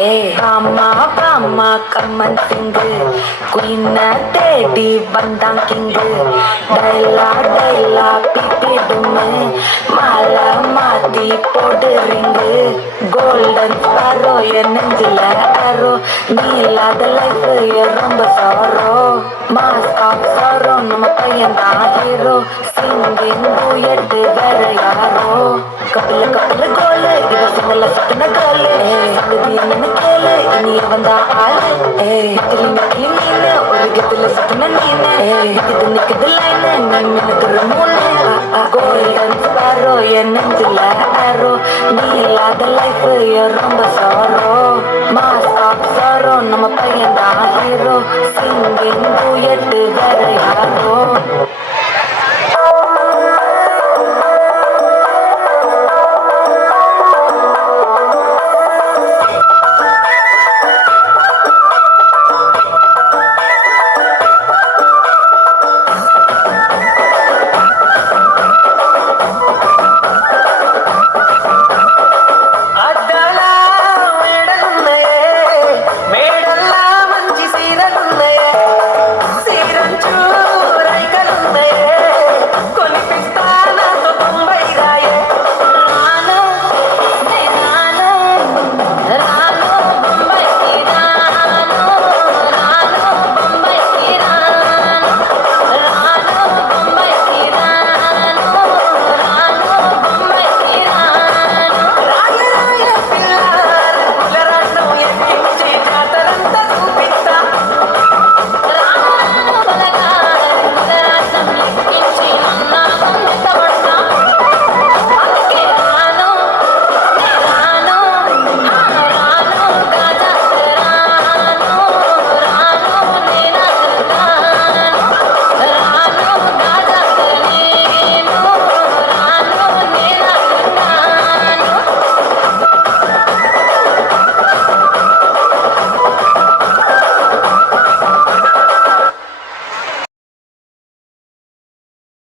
ராமா ராமா கம்மன் சிங்கு குயின தேடி வந்தான் கிங்கு டைலா டைலா பிபிடுமே மாலை மாத்தி போடுறீங்கு கோல்டன் ஸ்பாரோ என் நெஞ்சில ஆரோ நீ இல்லாத லைஃப் ரொம்ப சாரோ மாஸ்க் ஆஃப் சாரோ நம்ம பையன் தான் ஹீரோ சிங்கிங் டூயட் வேற யாரோ கப்பல கப்பல கோலு இவ சிங்கல சுத்தின கோலு சங்கதி என்னன்னு கேளு இனி வந்தா ஆளு நெத்திலி நெத்திலி மீனு ஒரு கத்துல சுத்தின நீனு நிக்குது நிக்குது லைனு நீ மினுக்குற மூணு கோல்டன் ஸ்பாரோ என் நெஞ்சில ஆரோ நீ இல்லாத லைஃப் ரொம்ப சாரோ மாஸ்க் ஆஃப் சாரோ நம்ம பையன் தான் ஹீரோ சிங்கிங் டூயட் வேற யாரோ